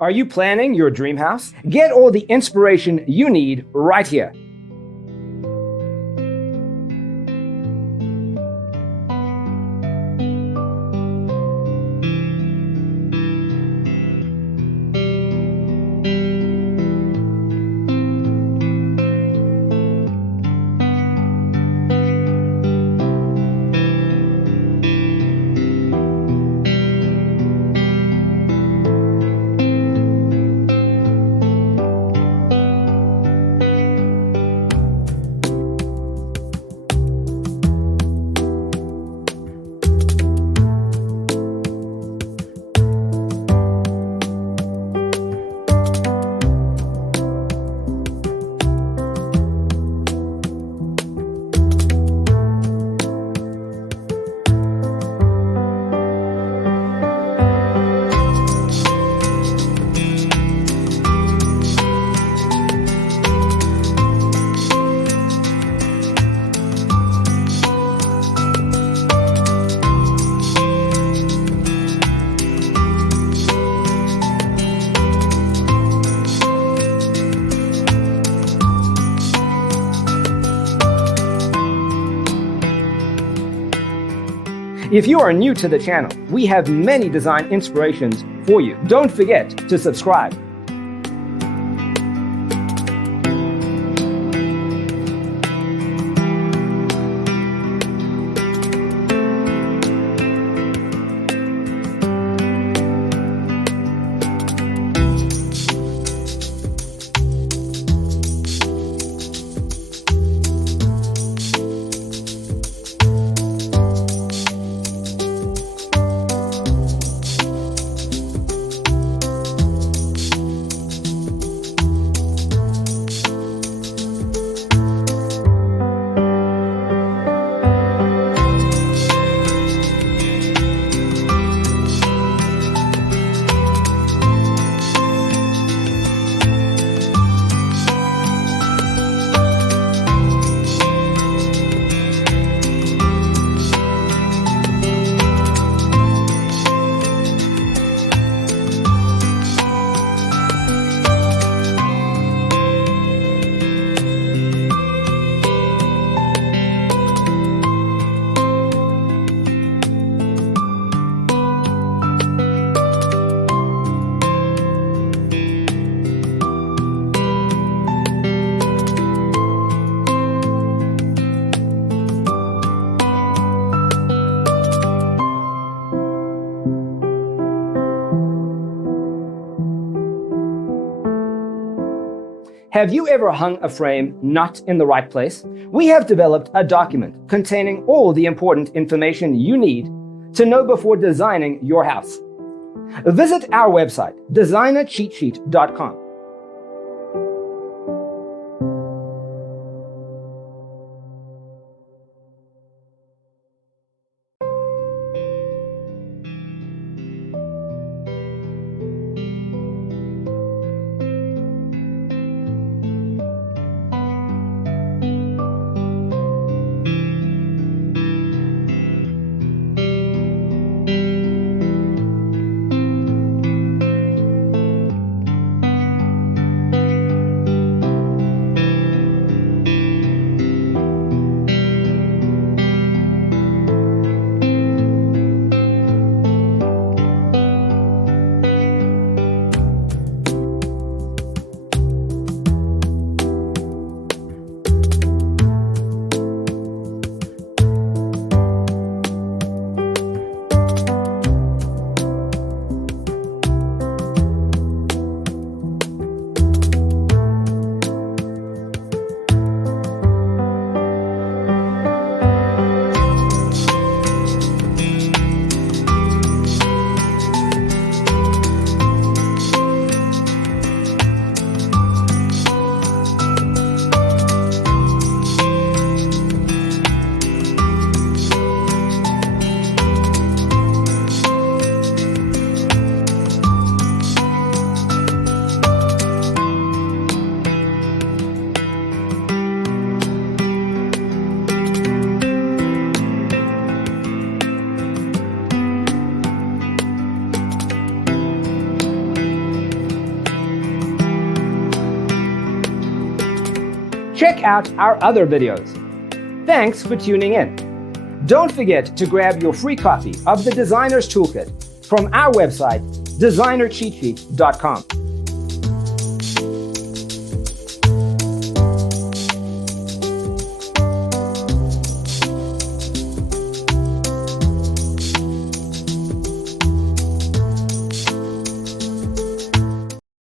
Are you planning your dream house? Get all the inspiration you need right here. If you are new to the channel, we have many design inspirations for you. Don't forget to subscribe. Have you ever hung a frame not in the right place? We have developed a document containing all the important information you need to know before designing your house. Visit our website, designercheatsheet.com. check out our other videos. Thanks for tuning in. Don't forget to grab your free copy of the Designer's Toolkit from our website, designercheatsheet.com.